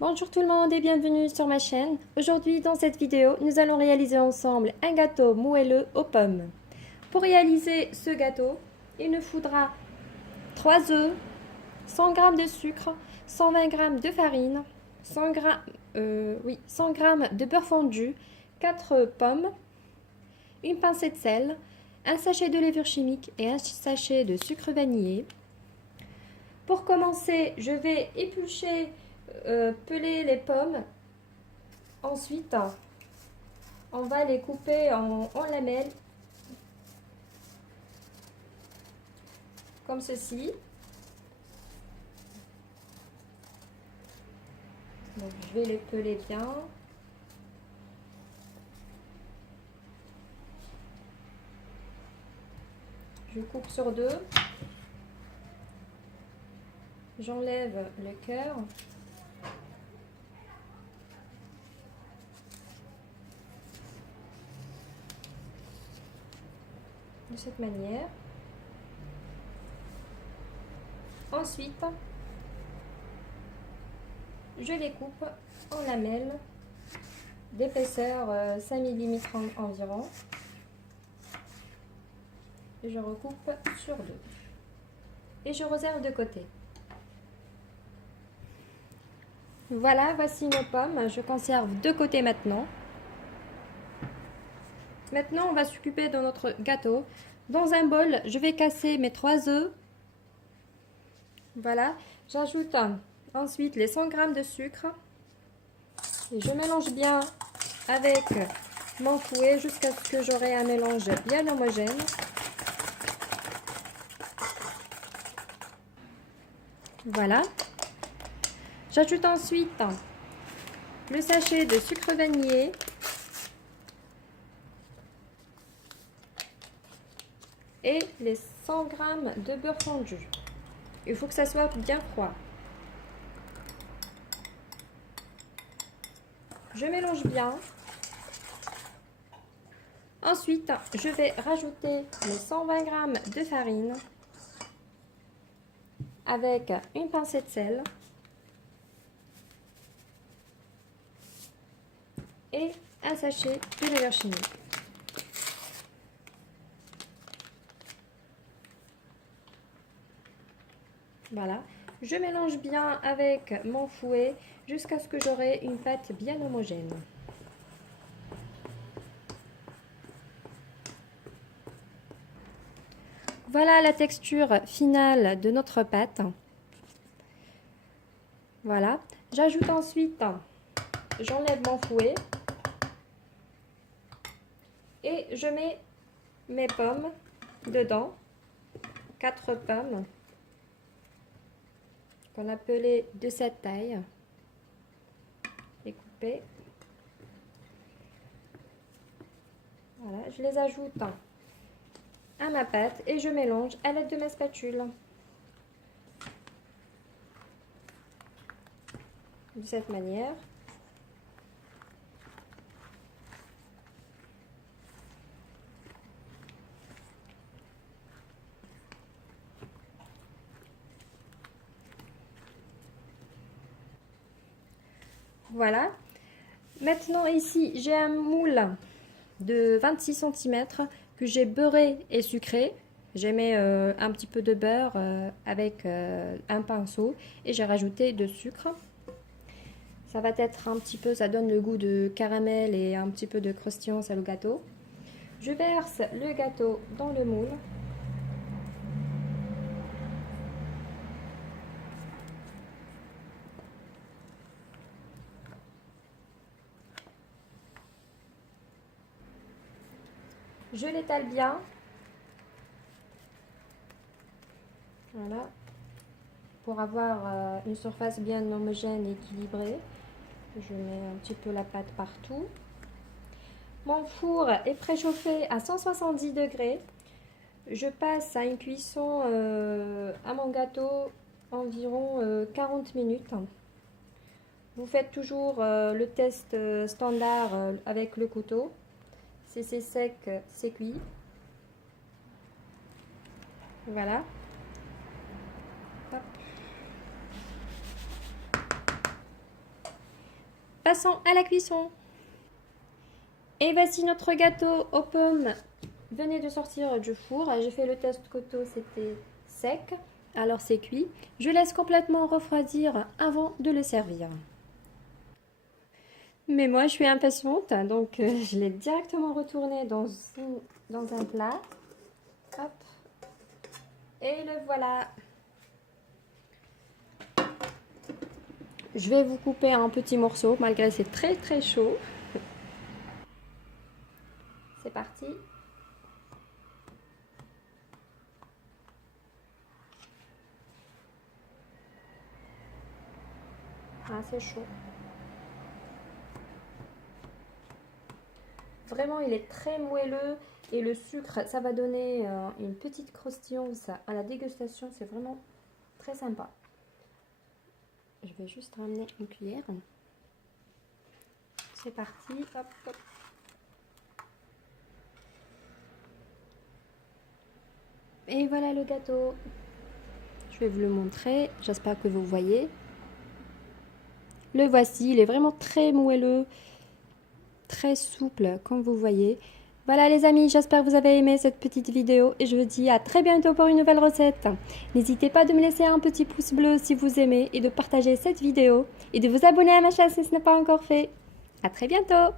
Bonjour tout le monde et bienvenue sur ma chaîne. Aujourd'hui dans cette vidéo, nous allons réaliser ensemble un gâteau moelleux aux pommes. Pour réaliser ce gâteau, il nous faudra 3 œufs, 100 g de sucre, 120 g de farine, 100 g, 100 g de beurre fondu, 4 pommes, une pincée de sel, un sachet de levure chimique et un sachet de sucre vanillé. Pour commencer, je vais éplucher peler les pommes. Ensuite, on va les couper en lamelles, comme ceci. Donc, je vais les peler bien. Je coupe sur deux. J'enlève le cœur. De cette manière. Ensuite, je les coupe en lamelles d'épaisseur 5 mm environ. Je recoupe sur deux. Et je réserve de côté. Voilà, voici nos pommes. Je conserve de côté maintenant. Maintenant, on va s'occuper de notre gâteau. Dans un bol, je vais casser mes 3 œufs. Voilà. J'ajoute ensuite les 100 g de sucre. Et je mélange bien avec mon fouet jusqu'à ce que j'aurai un mélange bien homogène. Voilà. J'ajoute ensuite le sachet de sucre vanillé. Et les 100 g de beurre fondu. Il faut que ça soit bien froid. Je mélange bien. Ensuite, je vais rajouter les 120 g de farine avec une pincée de sel et un sachet de levure chimique. Voilà, je mélange bien avec mon fouet jusqu'à ce que j'aurai une pâte bien homogène. Voilà la texture finale de notre pâte. Voilà, j'ajoute ensuite, j'enlève mon fouet et je mets mes pommes dedans, 4 pommes. Qu'on appelait de cette taille, découpées. Voilà, je les ajoute à ma pâte et je mélange à l'aide de ma spatule. De cette manière. Voilà. Maintenant ici, j'ai un moule de 26 cm que j'ai beurré et sucré. J'ai mis un petit peu de beurre avec un pinceau et j'ai rajouté de sucre. Ça va être un petit peu, ça donne le goût de caramel et un petit peu de croustillance à le gâteau. Je verse le gâteau dans le moule. Je l'étale bien. Voilà. Pour avoir une surface bien homogène et équilibrée. Je mets un petit peu la pâte partout. Mon four est préchauffé à 170 degrés. Je passe à une cuisson à mon gâteau environ 40 minutes. Vous faites toujours le test standard avec le couteau. Si c'est sec, c'est cuit. Voilà. Hop. Passons à la cuisson. Et voici notre gâteau aux pommes. Venez de sortir du four. J'ai fait le test coteau, c'était sec. Alors c'est cuit. Je laisse complètement refroidir avant de le servir. Mais moi je suis impatiente, donc je l'ai directement retourné dans un plat. Hop. Et le voilà. Je vais vous couper en petits morceaux malgré que c'est très très chaud. C'est parti. Ah, c'est chaud. Vraiment, il est très moelleux et le sucre, ça va donner une petite croustillance à la dégustation. C'est vraiment très sympa. Je vais juste ramener une cuillère. C'est parti. Hop, hop. Et voilà le gâteau. Je vais vous le montrer. J'espère que vous voyez. Le voici. Il est vraiment très moelleux. Très souple, comme vous voyez. Voilà les amis, j'espère que vous avez aimé cette petite vidéo et je vous dis à très bientôt pour une nouvelle recette. N'hésitez pas de me laisser un petit pouce bleu si vous aimez et de partager cette vidéo et de vous abonner à ma chaîne si ce n'est pas encore fait. À très bientôt.